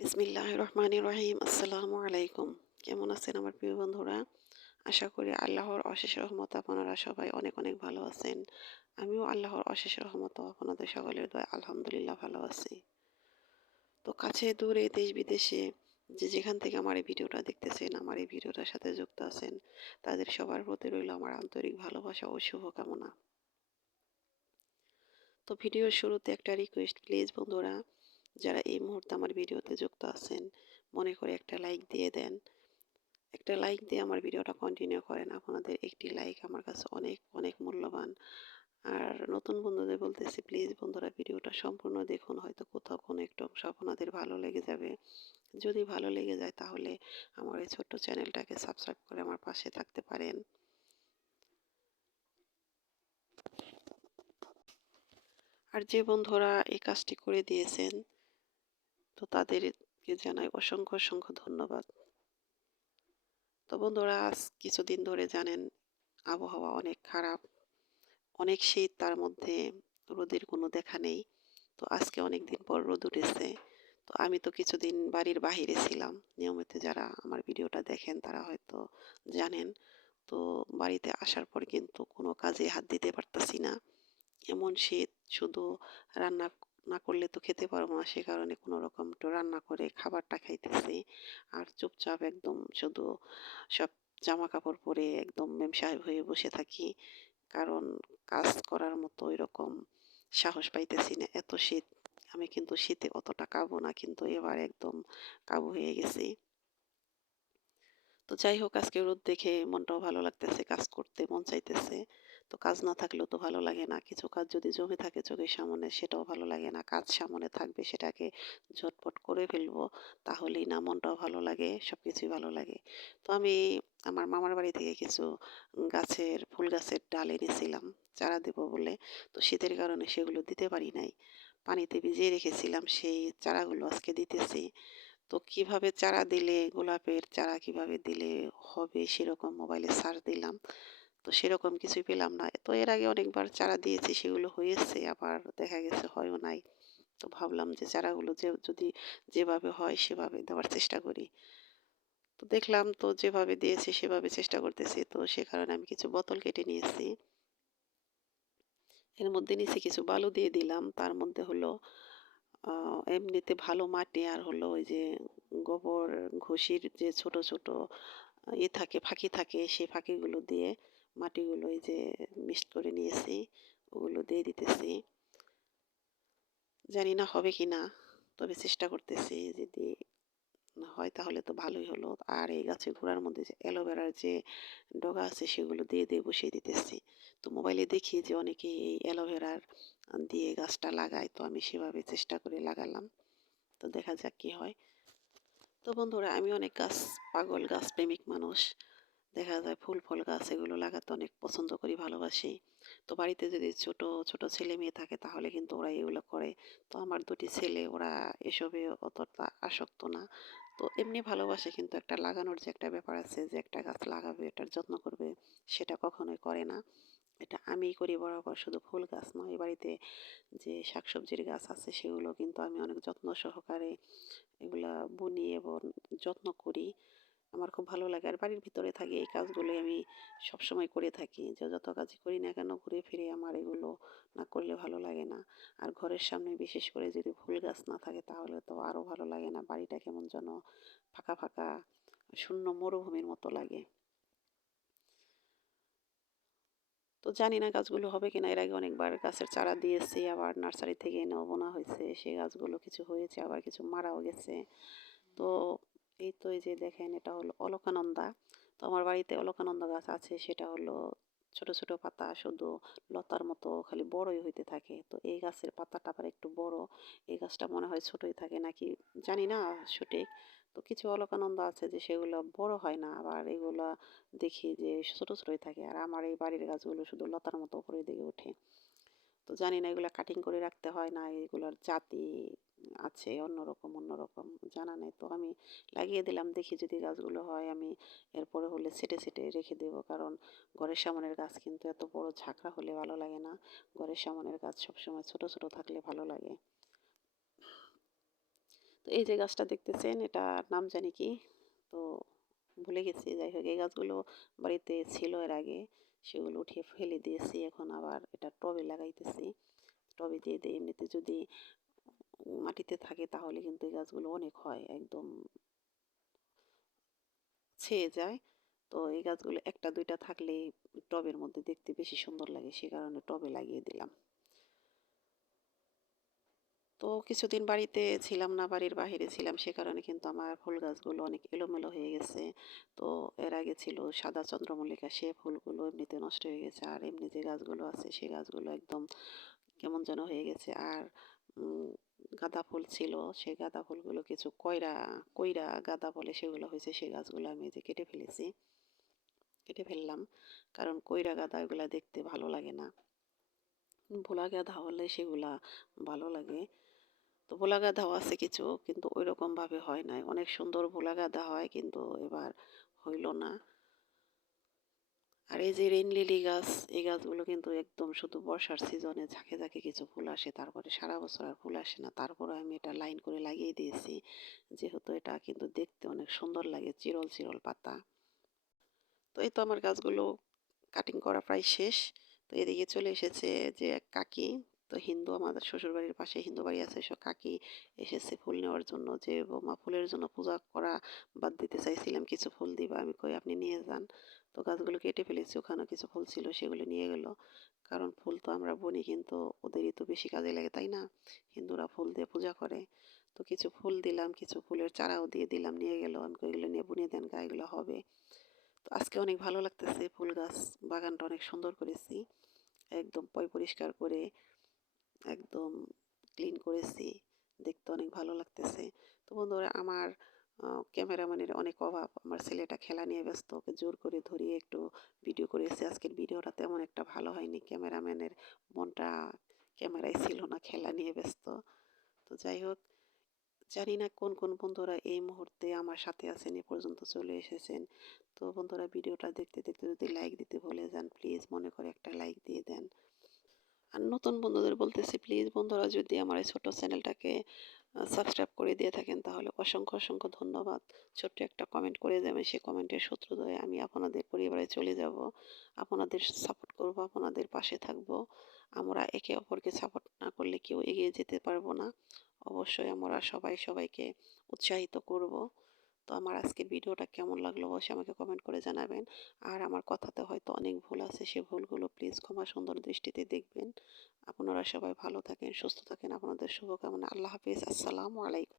বিসমিল্লাহির রহমানির রহিম। আসসালামু আলাইকুম। কেমন আছেন আমার প্রিয় বন্ধুরা? আশা করি আল্লাহর অশেষ রহমতে আপনারা সবাই অনেক অনেক ভালো আছেন। আমিও আল্লাহর অশেষ রহমতে আপনাদের সকলের দয়ায় আলহামদুলিল্লাহ ভালো আছি। তো কাছে দূরে দেশ বিদেশে যে যেখান থেকে আমার এই ভিডিওটা দেখতেছেন, আমার এই ভিডিওটার সাথে যুক্ত আছেন, তাদের সবার প্রতি রইল আমার আন্তরিক ভালোবাসা ও শুভকামনা। তো ভিডিওর শুরুতে একটা রিকোয়েস্ট, প্লিজ বন্ধুরা, যারা এই মুহূর্তে আমার ভিডিওতে যুক্ত আছেন, মনে করে একটা লাইক দিয়ে দেন। একটা লাইক দিয়ে আমার ভিডিওটা কন্টিনিউ করেন। আপনাদের একটি লাইক আমার কাছে অনেক অনেক মূল্যবান। আর নতুন বন্ধুদের বলতেছি, প্লিজ বন্ধুরা ভিডিওটা সম্পূর্ণ দেখুন, হয়তো কোথাও কোনো একটু অংশ আপনাদের ভালো লেগে যাবে। যদি ভালো লেগে যায় তাহলে আমার এই ছোট্ট চ্যানেলটাকে সাবস্ক্রাইব করে আমার পাশে থাকতে পারেন। আর যে বন্ধুরা এই কাজটি করে দিয়েছেন, তো তাদেরকে জানাই অসংখ্য অসংখ্য ধন্যবাদ। তো বন্ধুরা, আজ কিছুদিন ধরে জানেন আবহাওয়া অনেক খারাপ, অনেক শীত, তার মধ্যে রোদের কোনো দেখা নেই। তো আজকে অনেকদিন পর রোদ উঠেছে। তো আমি তো কিছুদিন বাড়ির বাহিরে ছিলাম। নিয়মিত যারা আমার ভিডিওটা দেখেন তারা হয়তো জানেন। তো বাড়িতে আসার পর কিন্তু কোনো কাজে হাত দিতে পারতাছি না। এমন শীত, শুধু রান্না না করলে তো খেতে পারবো না। সে কারণে কোনো রকম একটু রান্না করে খাবারটা খাইতেছি। আর চুপচাপ একদম শুধু সব জামাকাপড় পরে একদম মেমসাহেব হয়ে বসে থাকি। কারণ কাজ করার মতো ওইরকম সাহস পাইতেছি না, এত শীত। আমি কিন্তু শীতে অতটা কাঁপবো না, কিন্তু এবার একদম কাবু হয়ে গেছি। তো যাই হোক, আজকে রোদ দেখে মনটাও ভালো লাগতেছে, কাজ করতে মন চাইতেছে। তো কাজ না থাকলেও তো ভালো লাগে না। কিছু কাজ যদি জমে থাকে চোখের সামনে, সেটাও ভালো লাগে না। কাজ সামনে থাকবে, সেটাকে ঝটপট করে ফেলবো, তাহলেই না মনটাও ভালো লাগে, সবকিছুই ভালো লাগে। তো আমি আমার মামার বাড়ি থেকে কিছু ফুল গাছের ডাল এনেছিলাম চারা দেবো বলে। তো শীতের কারণে সেগুলো দিতে পারি নাই। পানিতে ভিজিয়ে রেখেছিলাম, সেই চারাগুলো আজকে দিতেছি। তো কিভাবে চারা দিলে, গোলাপের চারা কিভাবে দিলে হবে সেরকম মোবাইলে সার্চ দিলাম। তো সেরকম কিছুই পেলাম না। তো এর আগে অনেকবার চারা দিয়েছি, সেগুলো হয়েছে, আবার দেখা গেছে হয়ও নাই। তো ভাবলাম যে চারাগুলো যদি যেভাবে হয় সেভাবে দেওয়ার চেষ্টা করি। তো দেখলাম তো যেভাবে দিয়েছে সেভাবে চেষ্টা করতেছি। তো সে কারণে আমি কিছু বোতল কেটে নিয়েছি। এর মধ্যে নিচে কিছু বালু দিয়ে দিলাম। তার মধ্যে হলো এমনিতে ভালো মাটি, আর হলো ওই যে গোবর ঘষির যে ছোট ছোট থাকে, ফাঁকি থাকে, সেই ফাঁকিগুলো দিয়ে মাটিগুলো এই যে মিক্সড করে নিয়েছি, ওগুলো দিয়ে দিতেছি। জানি না হবে কি না, তবে চেষ্টা করতেছি। যদি হয় তাহলে তো ভালোই হলো। আর এই গাছের গোড়ার মধ্যে যে অ্যালোভেরার যে ডগা আছে সেগুলো দিয়ে দিয়ে বসিয়ে দিতেছি। তো মোবাইলে দেখি যে অনেকে এই অ্যালোভেরার দিয়ে গাছটা লাগায়, তো আমি সেভাবে চেষ্টা করে লাগালাম। তো দেখা যাক কি হয়। তো বন্ধুরা, আমি অনেক গাছ পাগল, গাছ প্রেমিক মানুষ। দেখা যায় ফুল ফল গাছ এগুলো লাগাতে অনেক পছন্দ করি, ভালোবাসি। তো বাড়িতে যদি ছোট ছোট ছেলে মেয়ে থাকে তাহলে কিন্তু ওরা এগুলো করে। তো আমার দুটি ছেলে, ওরা এসবে অতটা আসক্ত না। তো এমনি ভালোবাসে, কিন্তু একটা লাগানোর যে একটা ব্যাপার আছে, যে একটা গাছ লাগাবে, এটার যত্ন করবে, সেটা কখনোই করে না। এটা আমিই করি বরাবর। শুধু ফুল গাছ নয়, বাড়িতে যে শাকসবজির গাছ আছে সেগুলো কিন্তু আমি অনেক যত্ন সহকারে এগুলা বুনি এবং যত্ন করি। আমার খুব ভালো লাগে। আর বাড়ির ভিতরে থাকি, এই কাজগুলোই আমি সবসময় করে থাকি। যে যত কাজই করি না কেন, ঘুরে ফিরে আমার এগুলো না করলে ভালো লাগে না। আর ঘরের সামনে বিশেষ করে যদি ফুল গাছ না থাকে তাহলে তো আরও ভালো লাগে না। বাড়িটা কেমন যেন ফাঁকা ফাঁকা, শূন্য মরুভূমির মতো লাগে। তো জানি না গাছগুলো হবে কিনা। এর আগে অনেকবার গাছের চারা দিয়েছি, আবার নার্সারি থেকে এনেও বোনা হয়েছে। সেই গাছগুলো কিছু হয়েছে, আবার কিছু মারাও গেছে। তো এই তো এই যে দেখেন, এটা হলো অলকানন্দা। তো আমার বাড়িতে অলকানন্দা গাছ আছে, সেটা হলো ছোট ছোট পাতা, শুধু লতার মতো খালি বড়ই হইতে থাকে। তো এই গাছের পাতাটা আবার একটু বড়। এই গাছটা মনে হয় ছোটই থাকে নাকি, জানি না সঠিক। তো কিছু অলকানন্দা আছে যে সেগুলো বড় হয় না, আবার এগুলা দেখি যে ছোট ছোটই থাকে। আর আমার এই বাড়ির গাছগুলো শুধু লতার মতো উপরের দিকে ওঠে। তো জানি না এগুলা কাটিং করে রাখতে হয় না এগুলার জাতি আছে অন্যরকম অন্যরকম, জানা নেই। তো আমি লাগিয়ে দিলাম, দেখি যদি গাছগুলো হয় আমি এরপরে হলে ছেটে ছেটে রেখে দেবো। কারণ ঘরের সামনের গাছ কিন্তু এত বড় ঝাঁকড়া হলে ভালো লাগে না। ঘরের সামনের গাছ সবসময় ছোট ছোট থাকলে ভালো লাগে। তো এই যে গাছটা দেখতেছেন এটার নাম জানি কি? তো ভুলে গেছি। যাই হোক এই গাছগুলো বাড়িতে ছিল এর আগে। সেগুলো উঠিয়ে ফেলে দিয়েছি। এখন আবার এটা টবে লাগাইতেছি। টবে দিয়ে দেই। এমনিতে যদি মাটিতে থাকে তাহলে কিন্তু এই গাছগুলো অনেক হয়। একদম ছেয়ে যায়। তো এই গাছগুলো ১ টা ২ টা থাকলেই টবের মধ্যে দেখতে বেশি সুন্দর লাগে। সে কারণে টবে লাগিয়ে দিলাম। তো কিছুদিন বাড়িতে ছিলাম না, বাড়ির বাহিরে ছিলাম। সে কারণে কিন্তু আমার ফুল গাছগুলো অনেক এলোমেলো হয়ে গেছে। তো এর আগে ছিল সাদা চন্দ্রমল্লিকা, সে ফুলগুলো এমনিতে নষ্ট হয়ে গেছে। আর এমনি যে গাছগুলো আছে সে গাছগুলো একদম কেমন যেন হয়ে গেছে। আর উম গাঁদা ফুল ছিল, সেই গাঁদা ফুলগুলো কিছু কইরা গাঁদা বলে সেগুলো হয়েছে। সেই গাছগুলো আমি এই যে কেটে ফেলেছি। কেটে ফেললাম। কারণ কইরা গাঁদা এগুলা দেখতে ভালো লাগে না। ভোলা গাঁদা হলে সেগুলা ভালো লাগে। তো ভোলা গাঁদাও আছে কিছু কিন্তু ঐরকম ভাবে হয় নাই। অনেক সুন্দর ভোলা গাঁদা হয় কিন্তু এবার হইল না। আর এই যে রেইন লিলি গাছ, এই গাছগুলো কিন্তু একদম শুধু বর্ষার সিজনে ঝাঁকে, ঝাঁকে কিছু ফুল আসে। তারপরে সারা বছর আর ফুল আসে না। তারপরেও আমি এটা লাইন করে লাগিয়ে দিয়েছি। যেহেতু এটা কিন্তু দেখতে অনেক সুন্দর লাগে। চিরল, চিরল পাতা। তো এই তো আমার গাছগুলো কাটিং করা প্রায় শেষ। তো এদিকে চলে এসেছে যে এক কাকি। তো হিন্দু আমাদের শ্বশুরবাড়ির পাশে হিন্দু বাড়ি আছে। কাকি এসেছে ফুল নেওয়ার জন্য যে, "বৌমা ফুলের জন্য পূজা করা বাদ দিতে চাইছিলাম। কিছু ফুল দিবা?" আমি কই, "আপনি নিয়ে যান।" তো গাছগুলো কেটে ফেলেছি। ওখানেও কিছু ফুল ছিল সেগুলো নিয়ে গেল। কারণ ফুল তো আমরা বুনি কিন্তু ওদেরই তো বেশি কাজে লাগে, তাই না? হিন্দুরা ফুল দিয়ে পূজা করে। তো কিছু ফুল দিলাম, কিছু ফুলের চারাও দিয়ে দিলাম, নিয়ে গেল। আমি কই, "এগুলো নিয়ে বুনিয়ে দেন গা, এগুলো হবে।" তো আজকে অনেক ভালো লাগতেছে। ফুল গাছ বাগানটা অনেক সুন্দর করেছি। একদম পরিষ্কার করে একদম ক্লিন করেছি। দেখতে অনেক ভালো লাগতেছে। তো বন্ধুরা আমার ক্যামেরাম্যানের অনেক অভাব। আমার ছেলেটা খেলা নিয়ে ব্যস্ত। ওকে জোর করে ধরিয়ে একটু ভিডিও করেছি। আজকের ভিডিওটা তেমন একটা ভালো হয়নি। ক্যামেরাম্যানের মনটা ক্যামেরায় ছিল না, খেলা নিয়ে ব্যস্ত। তো যাই হোক, জানি না কোন, কোন বন্ধুরা এই মুহূর্তে আমার সাথে আছেন, এ পর্যন্ত চলে এসেছেন। তো বন্ধুরা ভিডিওটা দেখতে, দেখতে যদি লাইক দিতে ভুলে যান, প্লিজ মনে করে একটা লাইক দিয়ে দেন। আর নতুন বন্ধুদের বলতেছি প্লিজ বন্ধুরা যদি আমার এই ছোট চ্যানেলটাকে সাবস্ক্রাইব করে দিয়ে থাকেন তাহলে অসংখ্য, অসংখ্য ধন্যবাদ। ছোট্ট একটা কমেন্ট করে যাবেন। সেই কমেন্টের সূত্রধরে আমি আপনাদের পরিবারে চলে যাব। আপনাদের সাপোর্ট করব, আপনাদের পাশে থাকব। আমরা একে অপরকে সাপোর্ট না করলে কেউ এগিয়ে যেতে পারবো না। অবশ্যই আমরা সবাই সবাইকে উৎসাহিত করব। তো আমার আজকের ভিডিওটা কেমন লাগলো অবশ্যই আমাকে কমেন্ট করে জানাবেন। আর আমার কথাতে হয়তো অনেক ভুল আছে, সে ভুলগুলো প্লিজ ক্ষমা সুন্দর দৃষ্টিতে দেখবেন। আপনারা সবাই ভালো থাকেন, সুস্থ থাকেন। আপনাদের শুভকামনা। আল্লাহ হাফিজ। আসসালামু আলাইকুম।